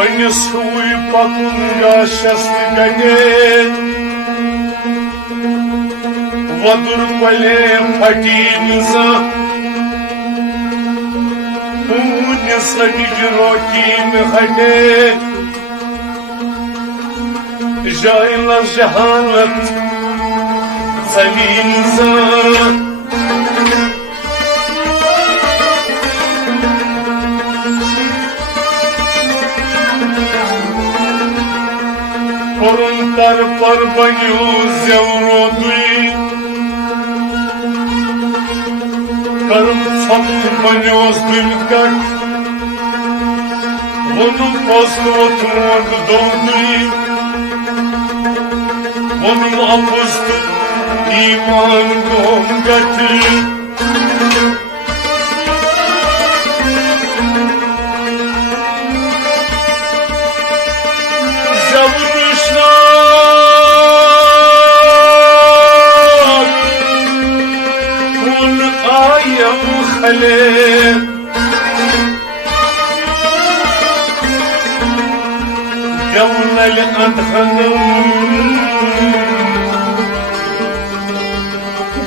Понесуй покунга счастный гонет, Вадур поле патинза, Унеса героки механе, Жайла жаханат цалинза. Порунтар парбаню зевродуи, Карм цапт банёс дымкак, Вонун постот мог додуи, Вонун апостут иман гомгати. خليل قبل الأدخل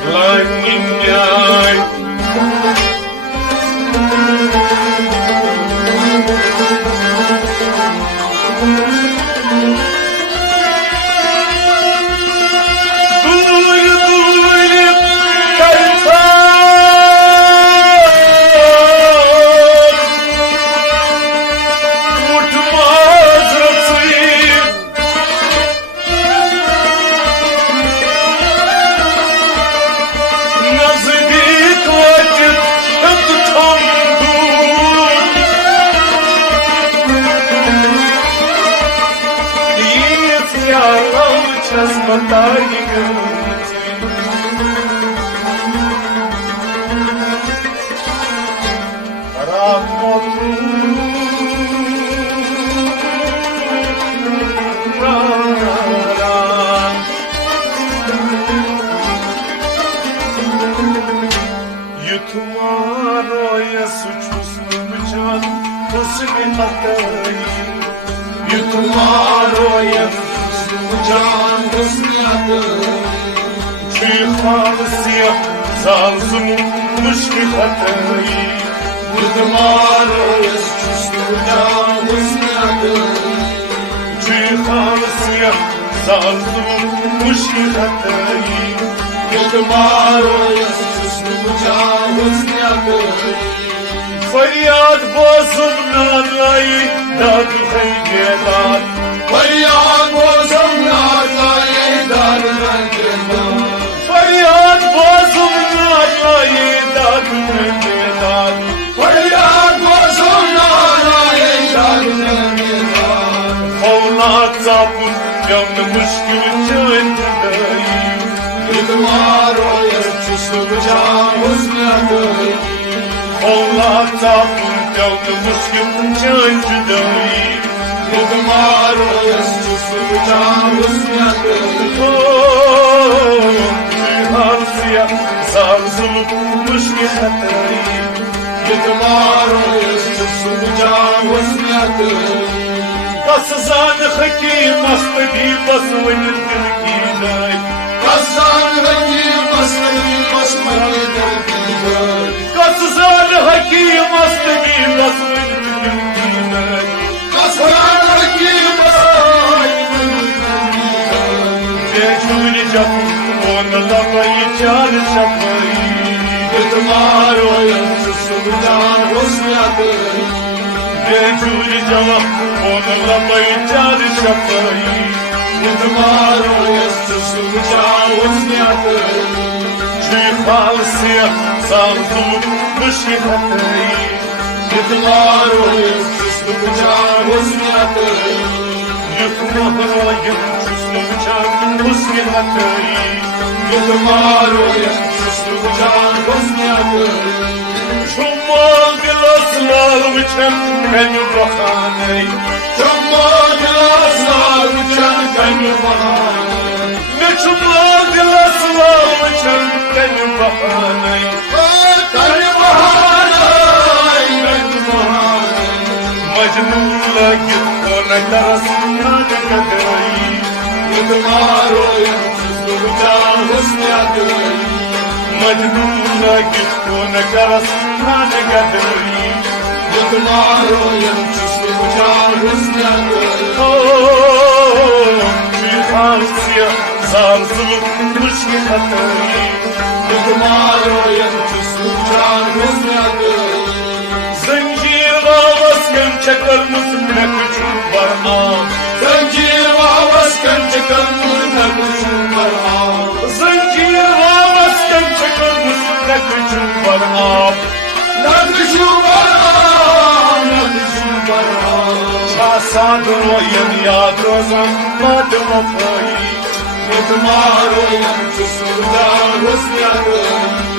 لكن جاي فریاد بازم نادایی داد خیلیداد فریاد بازم نادایی داد خیلیداد فریاد بازم نادایی داد خیلیداد فریاد بازم نادایی داد خیلیداد اولاد زابون یون مشکل جندایی یدمارو یرچوسو بجام وزنیدایی Allah tapın kavga muskim çöndüdüy Yudmaro yasçusu çağız yakı Ciharsiya zarzılıp müşki hatayı Yudmaro yasçusu çağız yakı Kasızanı hakim astadi basvayı dirgiday Kasızanı hakim astadi basvayı dirgiday Kasızanı hakim astadi basvayı dirgiday Kasızanı hakim astadi Veculi capı onlamayı çağrı şapayı Yudmaro yasçusu çağız yakı Veculi cevap onlamayı çağrı şapayı Yudmaro yasçusu çağız yakı Cihalsiya zarzılıp müşki hatayı Yudmaro yasçusu çağız yakı Yudmaro yasçusu çağız hatayı Yudmaro yasçusu çağız yakı Çummal glaslar uçan kanyu bahanay Çummal glaslar uçan kanyu bahanay Ne çummal glaslar uçan kanyu bahanay Kanyu bahanay, kanyu bahanay Majnunla git نكرس نادقتي يتمارو ينشسلو جاوز نادقتي مجنونة جتكو نكرس نادقتي يتمارو ينشسلو جاوز نادقتي في خالصية زارزلو مشي خطري يتمارو ينشسلو جاوز نادقتي زنجير واوس كنچكر مسنك برآم زنجير واوس كنچكر مسنك برآم زنجير واوس كنچكر مسنك برآم نكشو برآم نكشو برآم شاساد رویم یاد روزم ماد وفایی يتمارو ينشسلو جاوز نادقتي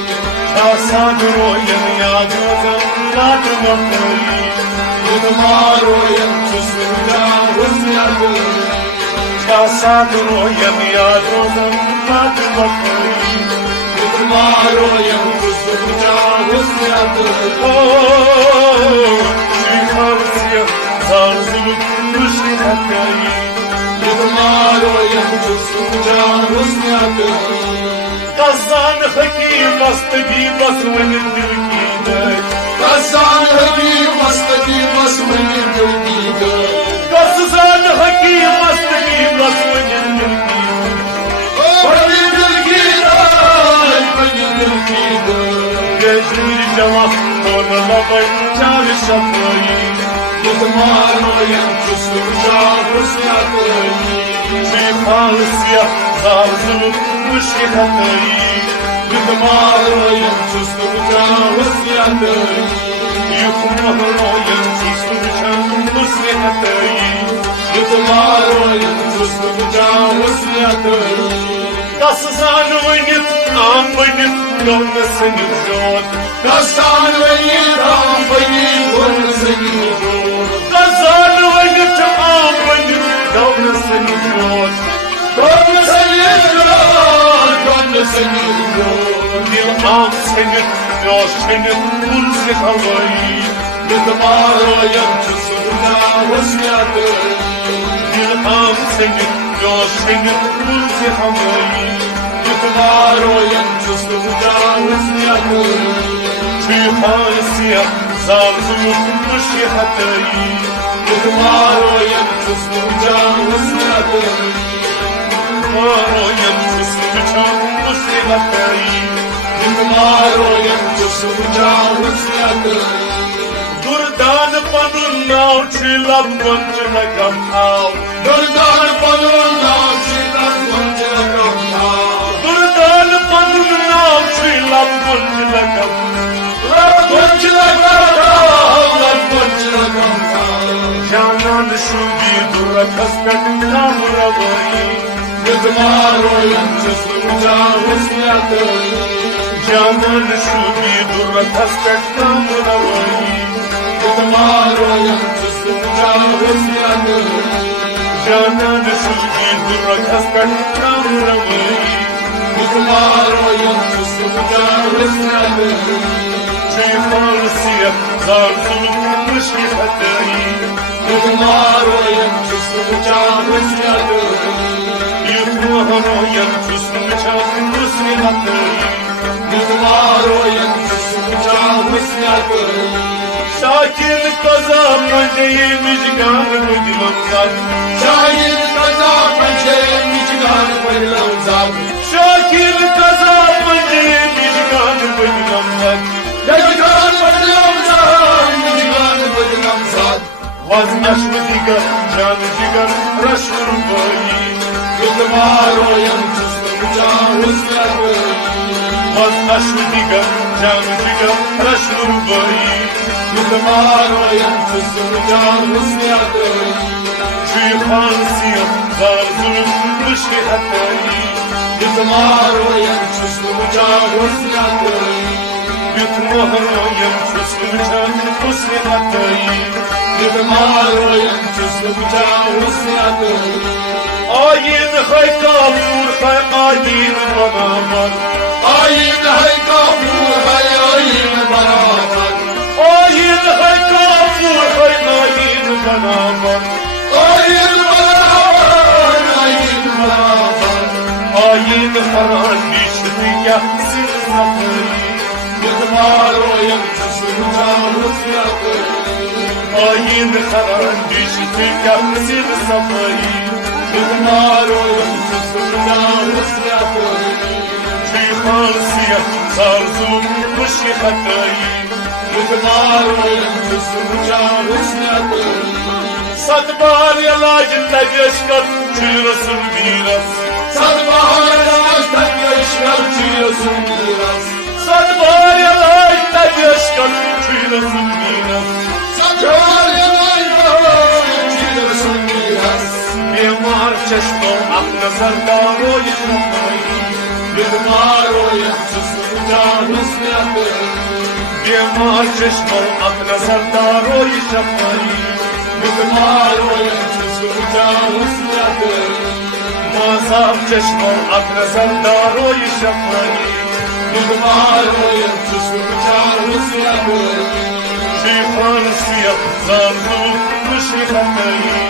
شاساد رویم یاد روزم ماد وفایی يتمارو ينشسلو جاوز نادقتي شاساد رویم یاد روزم ماد وفایی يتمارو ينشسلو جاوز نادقتي في خالصية زارزلو مشي خطري يتمارو ينشسلو جاوز نادقتي قصان حكيم مستقي بس وين الدلقيدك قصان حكيم مستقي بس وين الدلقيدك قصان حكيم مستقي بس وين الدلقيدك وين الدلقيدك وين الدلقيدك يجري الجواب وانا لبي جال الشفاي يتمارو ينشسلو جاوز نادقتي في خالصية زارزلو مشي خطري يتمارو ينشسلو جاوز نادقتي يتمارو ينشسلو جاوز نادقتي يتمارو ينشسلو جاوز نادقتي قصصان وينت عم وينت لون سنجود قصصان وينت عم وينت لون سنجود قصصان وينت عم وينت لون سنجود لون سنجود لون سنجود العام سنجود يا سنجود كل خواي يتمارو ينشسلو جاوز نادقتي العام سنجود يا سنجود كل خواي يتمارو ينشسلو جاوز نادقتي في خالصية زارزلو مشي خطري يتمارو ينشسلو جاوز نادقتي يتمارو ينشسلو جاوز نادقتي يتمارو ينشسلو جاوز نادقتي Durdan panun nav çilab gonçlagam av Durdan panun nav çilab gonçlagam av Durdan panun nav çilab gonçlagam gonçlagam Canan şu bir dura kasbet kamuravayı Yetmaro yançısın cavuz niyatayı Canan şu bir dura kasbet kamuravayı يتمارو ينشسلو جاوز نادقتي جانان şu bir dura kasbet kamuravayı يتمارو ينشسلو جاوز نادقتي في خالصية زارزلو مشي خطري يتمارو ينشسلو جاوز نادقتي يتمارو ينشسلو جاوز نادقتي يتمارو ينشسلو جاوز نادقتي Şakir kaza pençeyi müjgan bıglam zat Şakir kaza pençeyi müjgan bıglam zat Şakir kaza pençeyi müjgan bıglam zat Müjgan bıglam zat Müjgan bıglam zat Vaznaşlı digar can cigar raşvur bayi Yılmaro yançıslı cavuz nادقتي Vaznaşlı digar can cigar raşvur bayi يتمارو ينشسلو جاوز نادقتي في خالصية زارزلو مشي خطري يتمارو ينشسلو جاوز نادقتي يتمارو ينشسلو جاوز نادقتي يتمارو ينشسلو جاوز نادقتي آyin hay kafur hay ayin beraber Ayin hay kafur hay ayin beraber Ayin hay kafur hay ayin beraber خران بيشتيا سير صفي يدماروين تسوجا وسياقي آين خران بيشتيا سير صفي يدماروين تسوجا وسياقي في خالصية صارزوم مشي خطاي يدماروين تسوجا وسياقي صدبار يلا جل يشكر في رسول ميراث صدبار يلا جل يشكر في رسول ميراث صدبار يلا جل يشكر في رسول ميراث صدبار يلا جل في رسول ميراث بيمار چشمو اپنا سردارو يشمعي بيمارو يمسسو جانوس نياته بيمار چشمو اپنا سردارو يشمعي بيمارو يمسسو جانوس نياته مازاب چشمو اپنا سردارو يشمعي بيمارو يمسسو جانوس نياته في فرسية زارزو مشي خطي